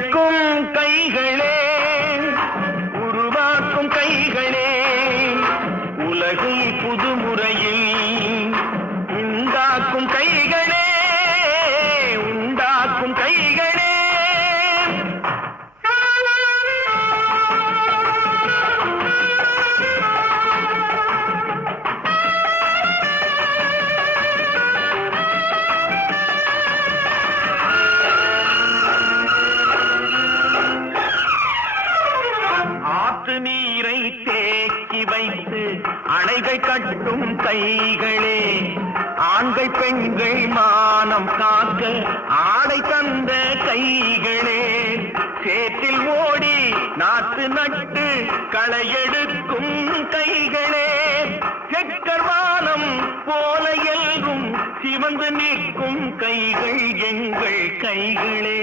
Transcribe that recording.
உழைக்கும் கைகளே, உருவாக்கும் கைகளே, உலகை புதுமுறையில் உண்டாக்கும் கைகளே, உண்டாக்கும் கைகளே. ஆற்று நீரை தேக்கி வைத்து அணைகள் கட்டும் கைகளே, ஆண்கள் பெண்கள் மானம் காக்க ஆடை தந்த கைகளே, சேற்றில் ஓடி நாற்று நட்டு களையெடுக்கும் கைகளே, செக்கர்வானம் போல எல்கும் சிவந்து நிற்கும் கைகள் எங்கள் கைகளே.